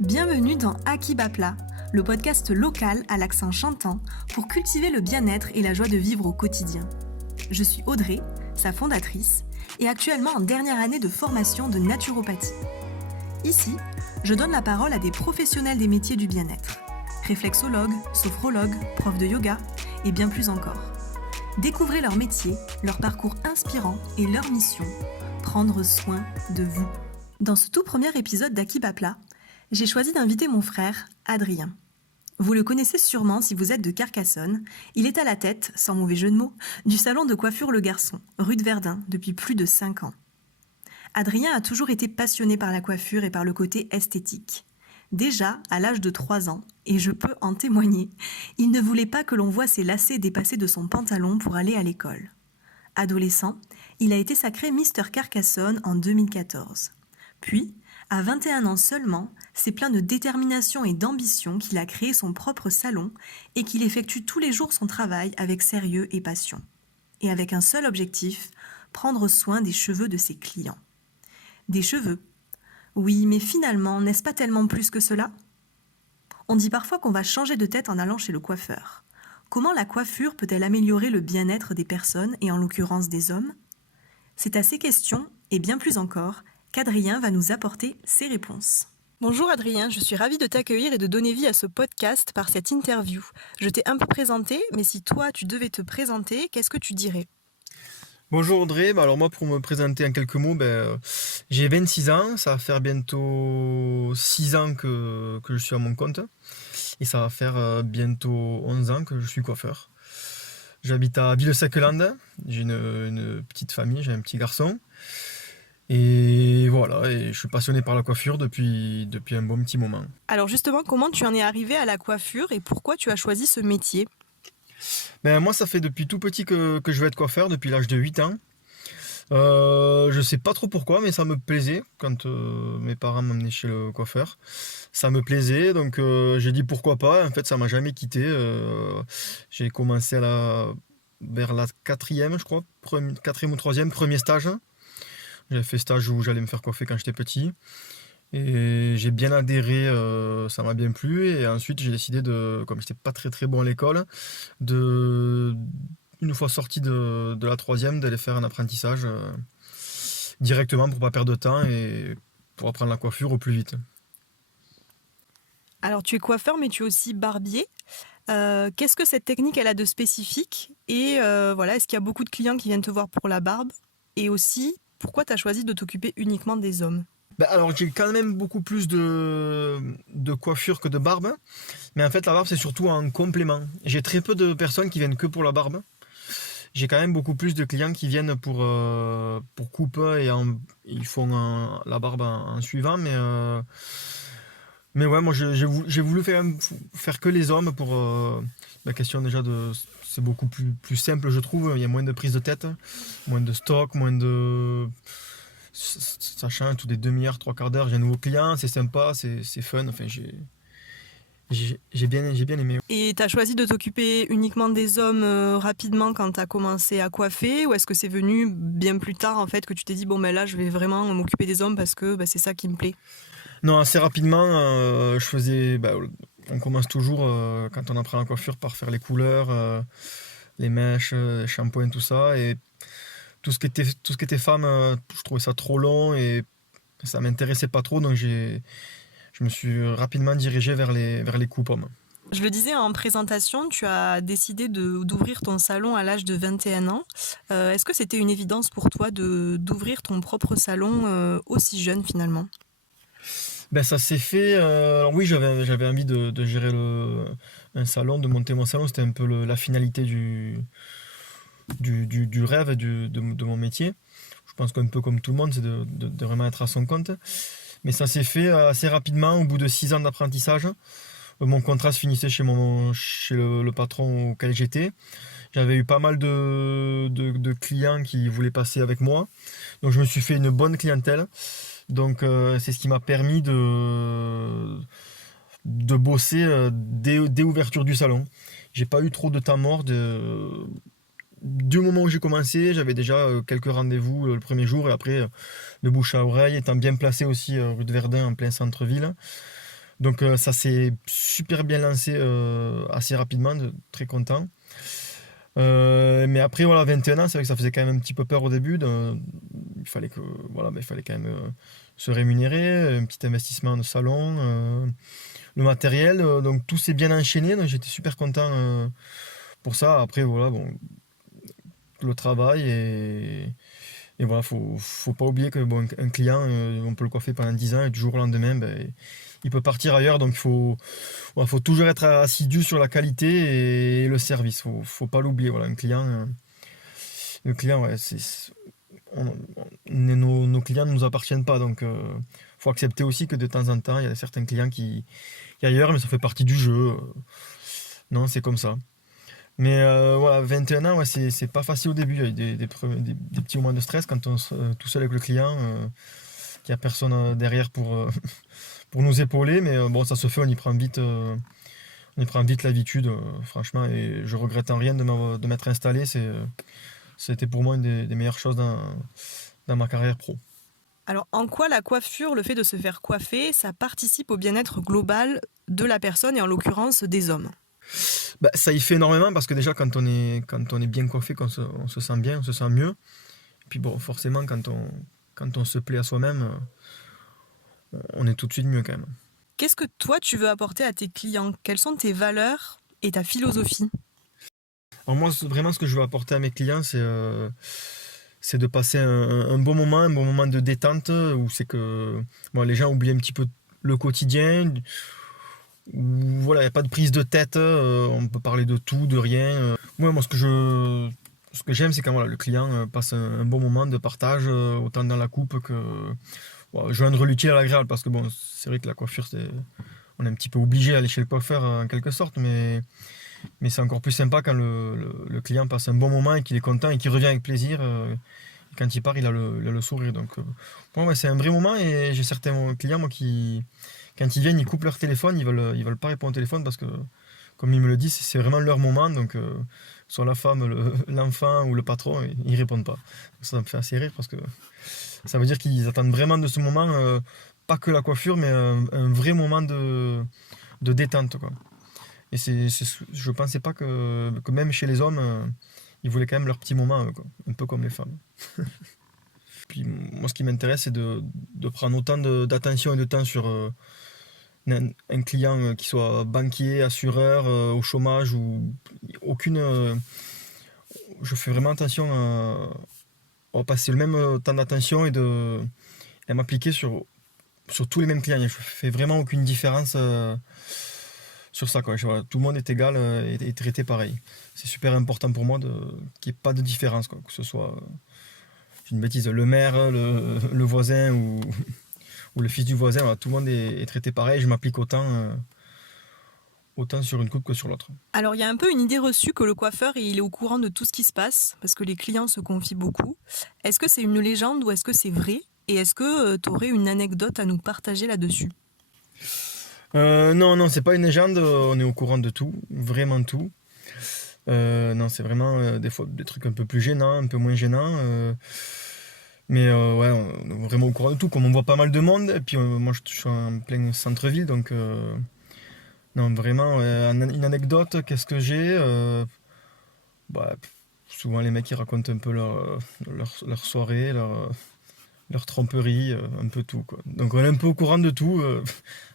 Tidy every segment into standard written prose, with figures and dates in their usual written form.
Bienvenue dans Akibapla, le podcast local à l'accent chantant pour cultiver le bien-être et la joie de vivre au quotidien. Je suis Audrey, sa fondatrice, et actuellement en dernière année de formation de naturopathie. Ici, je donne la parole à des professionnels des métiers du bien-être, réflexologues, sophrologues, profs de yoga et bien plus encore. Découvrez leur métier, leur parcours inspirant et leur mission, prendre soin de vous. Dans ce tout premier épisode d'Akibapla, j'ai choisi d'inviter mon frère, Adrien. Vous le connaissez sûrement si vous êtes de Carcassonne. Il est à la tête, sans mauvais jeu de mots, du salon de coiffure Le Garçon, rue de Verdun, depuis plus de 5 ans. Adrien a toujours été passionné par la coiffure et par le côté esthétique. Déjà, à l'âge de 3 ans, et je peux en témoigner, il ne voulait pas que l'on voie ses lacets dépasser de son pantalon pour aller à l'école. Adolescent, il a été sacré Mister Carcassonne en 2014. Puis, à 21 ans seulement, c'est plein de détermination et d'ambition qu'il a créé son propre salon et qu'il effectue tous les jours son travail avec sérieux et passion. Et avec un seul objectif, prendre soin des cheveux de ses clients. Des cheveux. Oui, mais finalement, n'est-ce pas tellement plus que cela ? On dit parfois qu'on va changer de tête en allant chez le coiffeur. Comment la coiffure peut-elle améliorer le bien-être des personnes et en l'occurrence des hommes ? C'est à ces questions, et bien plus encore, qu'Adrien va nous apporter ses réponses. Bonjour Adrien, je suis ravie de t'accueillir et de donner vie à ce podcast par cette interview. Je t'ai un peu présenté, mais si toi tu devais te présenter, qu'est-ce que tu dirais ? Bonjour Audrey, alors moi pour me présenter en quelques mots, j'ai 26 ans, ça va faire bientôt 6 ans que je suis à mon compte et ça va faire bientôt 11 ans que je suis coiffeur. J'habite à Ville-Sec-Lande, j'ai une petite famille, j'ai un petit garçon. Et voilà, et je suis passionné par la coiffure depuis un bon petit moment. Alors justement, comment tu en es arrivé à la coiffure et pourquoi tu as choisi ce métier ? Moi, ça fait depuis tout petit que je veux être coiffeur, depuis l'âge de 8 ans. Je sais pas trop pourquoi, mais ça me plaisait quand mes parents m'emmenaient chez le coiffeur. Ça me plaisait, donc j'ai dit pourquoi pas. En fait, ça m'a jamais quitté. J'ai commencé vers la 4e, je crois, 4e ou 3e, premier stage. J'ai fait stage où j'allais me faire coiffer quand j'étais petit. Et j'ai bien adhéré, ça m'a bien plu. Et ensuite, j'ai décidé comme j'étais pas très très bon à l'école, une fois sorti de la 3e, d'aller faire un apprentissage directement pour pas perdre de temps et pour apprendre la coiffure au plus vite. Alors tu es coiffeur, mais tu es aussi barbier. Qu'est-ce que cette technique elle a de spécifique ? Et est-ce qu'il y a beaucoup de clients qui viennent te voir pour la barbe ? Et aussi, pourquoi tu as choisi de t'occuper uniquement des hommes ? Alors j'ai quand même beaucoup plus de coiffure que de barbe, mais en fait la barbe c'est surtout un complément. J'ai très peu de personnes qui viennent que pour la barbe. J'ai quand même beaucoup plus de clients qui viennent pour coupe et ils font la barbe en suivant, mais ouais, moi j'ai voulu faire que les hommes pour la question déjà c'est beaucoup plus simple je trouve. Il y a moins de prise de tête, moins de stock, moins de... Ça change tous les demi-heures, 3/4 d'heure, j'ai un nouveau client, c'est sympa, c'est fun, enfin j'ai bien aimé. Et tu as choisi de t'occuper uniquement des hommes rapidement quand tu as commencé à coiffer, ou est-ce que c'est venu bien plus tard en fait que tu t'es dit là je vais vraiment m'occuper des hommes parce que c'est ça qui me plaît ? Non, assez rapidement, je faisais... on commence toujours quand on apprend la coiffure par faire les couleurs, les mèches, les shampoings, tout ça, et tout ce qui était femme, je trouvais ça trop long et ça m'intéressait pas trop, donc je me suis rapidement dirigé vers les coupes hommes. Je le disais en présentation, tu as décidé d'ouvrir ton salon à l'âge de 21 ans. Est-ce que c'était une évidence pour toi d'ouvrir ton propre salon aussi jeune finalement ? Ça s'est fait... alors oui, j'avais envie de gérer un salon, de monter mon salon, c'était un peu la finalité du rêve de mon métier. Je pense qu'un peu comme tout le monde, c'est de vraiment être à son compte. Mais ça s'est fait assez rapidement, au bout de 6 ans d'apprentissage. Mon contrat se finissait chez le patron auquel j'étais. J'avais eu pas mal de clients qui voulaient passer avec moi. Donc je me suis fait une bonne clientèle. Donc c'est ce qui m'a permis de bosser dès l'ouverture du salon. J'ai pas eu trop de temps mort. Du moment où j'ai commencé, j'avais déjà quelques rendez-vous le premier jour et après, de bouche à oreille, étant bien placé aussi rue de Verdun en plein centre-ville. Donc ça s'est super bien lancé assez rapidement, très content. Mais après, voilà, 21 ans, c'est vrai que ça faisait quand même un petit peu peur au début. Il fallait que, voilà, il fallait quand même se rémunérer, un petit investissement de salon, le matériel. Donc tout s'est bien enchaîné, donc j'étais super content pour ça. Après, voilà, bon, le travail et voilà, faut pas oublier que bon, un client, on peut le coiffer pendant 10 ans et du jour au lendemain, il peut partir ailleurs. Donc voilà, faut toujours être assidu sur la qualité et le service. Faut pas l'oublier. Voilà, un client, le client, ouais, nos clients ne nous appartiennent pas. Donc faut accepter aussi que de temps en temps, il y a certains clients qui ailleurs, mais ça fait partie du jeu. Non, c'est comme ça. Mais voilà, 21 ans, ouais, c'est pas facile au début. Il y a eu des petits moments de stress quand on est tout seul avec le client, qu'il n'y a personne derrière pour nous épauler. Mais bon, ça se fait, on y prend vite l'habitude, franchement. Et je regrette en rien de m'être installé. C'était pour moi une des meilleures choses dans ma carrière pro. Alors, en quoi la coiffure, le fait de se faire coiffer, ça participe au bien-être global de la personne et en l'occurrence des hommes? Bah, ça y fait énormément parce que déjà, quand on est bien coiffé, on se sent bien, on se sent mieux. Et puis bon, forcément, quand on se plaît à soi-même, on est tout de suite mieux quand même. Qu'est-ce que toi, tu veux apporter à tes clients? Quelles sont tes valeurs et ta philosophie? Alors moi, vraiment, ce que je veux apporter à mes clients, c'est de passer un bon moment de détente, où c'est que bon, les gens oublient un petit peu le quotidien, où voilà, il n'y a pas de prise de tête, on peut parler de tout, de rien. Moi, ce que j'aime, c'est quand voilà, le client passe un bon moment de partage, autant dans la coupe que bon, joindre l'utile à l'agréable, parce que bon, c'est vrai que la coiffure, on est un petit peu obligé d'aller chez le coiffeur en quelque sorte, mais c'est encore plus sympa quand le client passe un bon moment et qu'il est content et qu'il revient avec plaisir. Et quand il part, il a le sourire. Donc, bon, ouais, c'est un vrai moment et j'ai certains clients moi, quand ils viennent, ils coupent leur téléphone, ils veulent pas répondre au téléphone parce que, comme ils me le disent, c'est vraiment leur moment. Donc, soit la femme, l'enfant ou le patron, ils répondent pas. Ça me fait assez rire parce que ça veut dire qu'ils attendent vraiment de ce moment, pas que la coiffure, mais un vrai moment de détente, quoi. Et je pensais pas que même chez les hommes, ils voulaient quand même leur petit moment, quoi. Un peu comme les femmes. Puis moi, ce qui m'intéresse, c'est de prendre autant d'attention et de temps sur un client qui soit banquier, assureur, au chômage ou aucune. Je fais vraiment attention à passer le même temps d'attention et à m'appliquer sur tous les mêmes clients. Je fais vraiment aucune différence sur ça, quoi. Voilà, tout le monde est égal et traité pareil. C'est super important pour moi qu'il n'y ait pas de différence, quoi. Que ce soit, j'ai une bêtise, le maire, le voisin ou le fils du voisin, voilà, tout le monde est traité pareil. Je m'applique autant sur une coupe que sur l'autre. Alors, il y a un peu une idée reçue que le coiffeur, il est au courant de tout ce qui se passe, parce que les clients se confient beaucoup. Est-ce que c'est une légende ou est-ce que c'est vrai? Et est-ce que tu aurais une anecdote à nous partager là-dessus? Non, c'est pas une légende, on est au courant de tout, vraiment tout. Non, c'est vraiment des fois des trucs un peu plus gênants, un peu moins gênants. Mais ouais, on est vraiment au courant de tout, comme on voit pas mal de monde. Et puis moi, je suis en plein centre-ville, donc non, vraiment, une anecdote, qu'est-ce que j'ai bah, souvent, les mecs, ils racontent un peu leur soirée, leur tromperie, un peu tout, quoi. Donc on est un peu au courant de tout.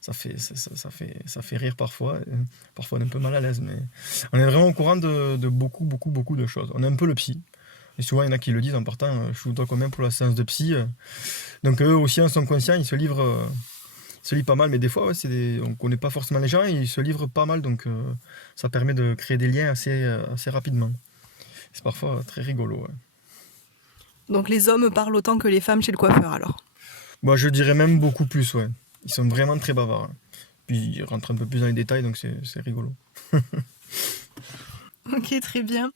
Ça fait rire parfois. Parfois on est un peu mal à l'aise, mais on est vraiment au courant de beaucoup, beaucoup, beaucoup de choses. On est un peu le psy. Et souvent il y en a qui le disent en partant, je vous dois combien pour la séance de psy. Donc eux aussi en sont conscients, ils se livrent pas mal, mais des fois on connaît pas forcément les gens et ils se livrent pas mal, donc ça permet de créer des liens assez rapidement. C'est parfois très rigolo. Ouais. Donc les hommes parlent autant que les femmes chez le coiffeur alors? Bah, je dirais même beaucoup plus, ouais. Ils sont vraiment très bavards. Hein. Puis ils rentrent un peu plus dans les détails, donc c'est rigolo. Ok, très bien.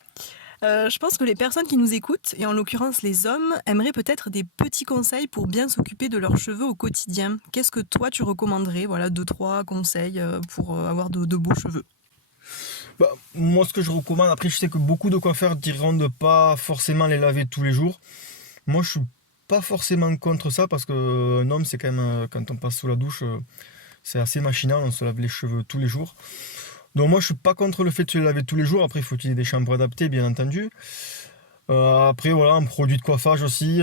Je pense que les personnes qui nous écoutent, et en l'occurrence les hommes, aimeraient peut-être des petits conseils pour bien s'occuper de leurs cheveux au quotidien. Qu'est-ce que toi tu recommanderais? Voilà, 2-3 conseils pour avoir de beaux cheveux. Bah, moi, ce que je recommande, après, je sais que beaucoup de coiffeurs diront de pas forcément les laver tous les jours. Moi, je suis pas forcément contre ça parce qu'un homme, c'est quand même, quand on passe sous la douche, c'est assez machinal, on se lave les cheveux tous les jours. Donc moi je suis pas contre le fait de se les laver tous les jours, après il faut utiliser des shampoings adaptés bien entendu. Après voilà, un produit de coiffage aussi,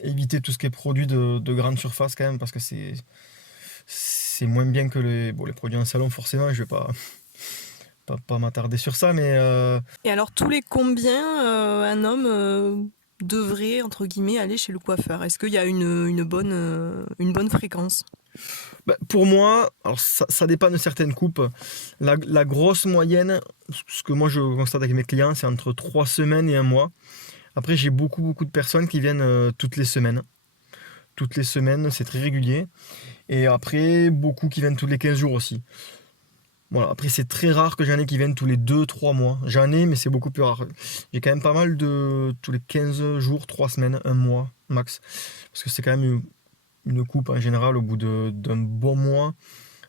éviter tout ce qui est produit de grande surface quand même, parce que c'est moins bien que les produits en salon forcément, je vais pas m'attarder sur ça, mais Et alors, tous les combien un homme devrait, entre guillemets, aller chez le coiffeur? Est-ce qu'il y a une bonne fréquence? pour moi, alors ça dépend de certaines coupes. La grosse moyenne, ce que moi je constate avec mes clients, c'est entre 3 semaines et 1 mois. Après, j'ai beaucoup de personnes qui viennent toutes les semaines. Toutes les semaines, c'est très régulier. Et après, beaucoup qui viennent tous les 15 jours aussi. Voilà, après, c'est très rare que j'en ai qui viennent tous les 2-3 mois. J'en ai, mais c'est beaucoup plus rare. J'ai quand même pas mal de tous les 15 jours, 3 semaines, 1 mois max. Parce que c'est quand même une coupe en général, au bout d'un bon mois,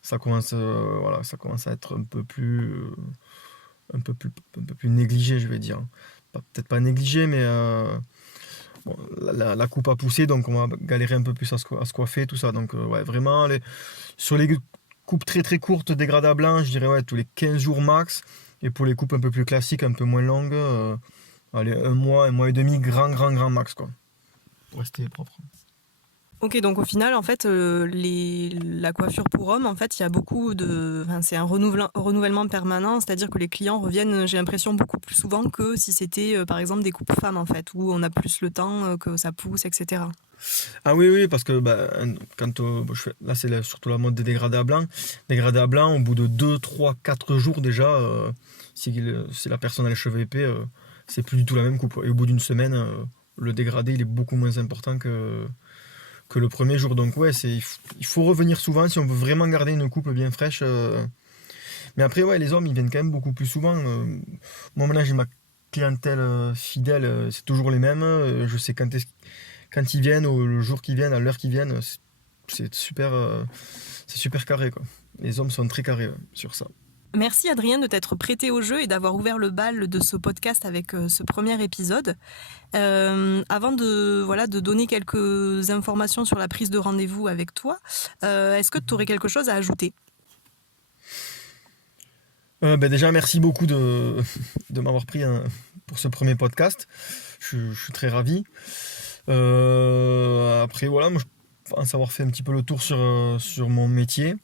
ça commence à être un peu plus négligé, je vais dire. Peut-être pas négligé, mais bon, la coupe a poussé, donc on va galérer un peu plus à se coiffer, tout ça. Donc ouais, vraiment, sur les coupes très très courtes, dégradable blanc, je dirais ouais, tous les 15 jours max. Et pour les coupes un peu plus classiques, un peu moins longues, allez, 1 mois et demi, grand max, quoi. Pour rester propre. Ok, donc au final, en fait, la coiffure pour hommes, en fait, il y a c'est un renouvellement permanent, c'est-à-dire que les clients reviennent, j'ai l'impression, beaucoup plus souvent que si c'était, par exemple, des coupes femmes, en fait, où on a plus le temps, que ça pousse, etc. Ah oui, parce que quand là c'est surtout la mode des dégradés à blanc. Dégradés à blanc, au bout de 2, 3, 4 jours déjà, si la personne a les cheveux épais, c'est plus du tout la même coupe. Et au bout d'une semaine, le dégradé il est beaucoup moins important que le premier jour. Donc ouais, il faut revenir souvent si on veut vraiment garder une coupe bien fraîche. Mais après, ouais, les hommes, ils viennent quand même beaucoup plus souvent. Moi, maintenant, j'ai ma clientèle fidèle, c'est toujours les mêmes. Je sais quand ils viennent, le jour qu'ils viennent, à l'heure qu'ils viennent, c'est super carré, quoi. Les hommes sont très carrés sur ça. Merci Adrien de t'être prêté au jeu et d'avoir ouvert le bal de ce podcast avec ce premier épisode. Avant de donner quelques informations sur la prise de rendez-vous avec toi, est-ce que tu aurais quelque chose à ajouter ? Déjà, merci beaucoup de m'avoir pris pour ce premier podcast. Je suis très ravi. Après, voilà, moi, je pense avoir fait un petit peu le tour sur mon métier,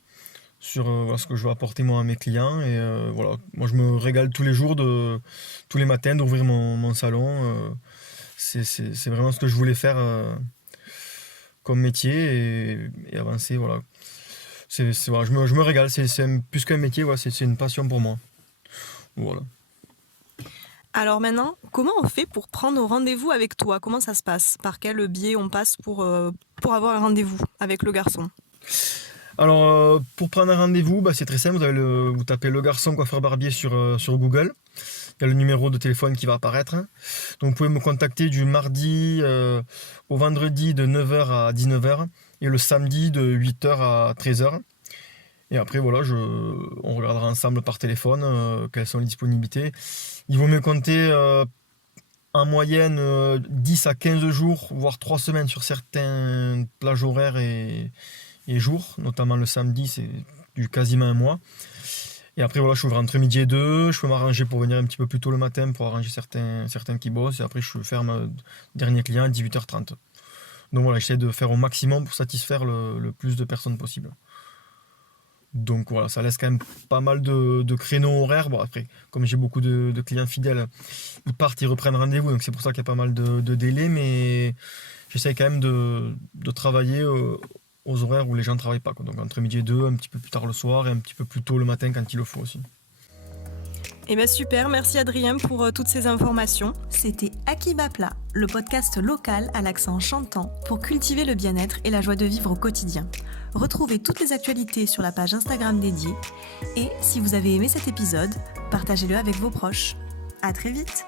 sur ce que je veux apporter moi à mes clients. Et voilà, moi, je me régale tous les jours, tous les matins, d'ouvrir mon salon. C'est vraiment ce que je voulais faire comme métier et avancer, voilà. Voilà, je me régale, c'est plus qu'un métier, voilà, c'est une passion pour moi. Voilà. Alors maintenant, comment on fait pour prendre rendez-vous avec toi ? Comment ça se passe ? Par quel biais on passe pour avoir un rendez-vous avec le garçon ? Alors, pour prendre un rendez-vous, c'est très simple, vous tapez le garçon coiffeur barbier sur Google. Il y a le numéro de téléphone qui va apparaître. Donc vous pouvez me contacter du mardi au vendredi de 9h à 19h et le samedi de 8h à 13h. Et après, voilà, on regardera ensemble par téléphone quelles sont les disponibilités. Il vaut mieux compter en moyenne 10 à 15 jours, voire 3 semaines sur certaines plages horaires et jours, notamment le samedi, c'est du quasiment 1 mois. Et après, voilà, je suis ouvert entre midi et 2. Je peux m'arranger pour venir un petit peu plus tôt le matin pour arranger certains qui bossent. Et après, je ferme dernier client à 18h30. Donc voilà, j'essaie de faire au maximum pour satisfaire le plus de personnes possible. Donc voilà, ça laisse quand même pas mal de créneaux horaires. Bon, après, comme j'ai beaucoup de clients fidèles, ils partent, ils reprennent rendez-vous. Donc c'est pour ça qu'il y a pas mal de délais. Mais j'essaie quand même de travailler aux horaires où les gens ne travaillent pas, quoi. Donc entre midi et 2, un petit peu plus tard le soir et un petit peu plus tôt le matin quand il le faut aussi. Eh bien super, merci Adrien pour toutes ces informations. C'était Akiba Plat, le podcast local à l'accent chantant pour cultiver le bien-être et la joie de vivre au quotidien. Retrouvez toutes les actualités sur la page Instagram dédiée et si vous avez aimé cet épisode, partagez-le avec vos proches. À très vite.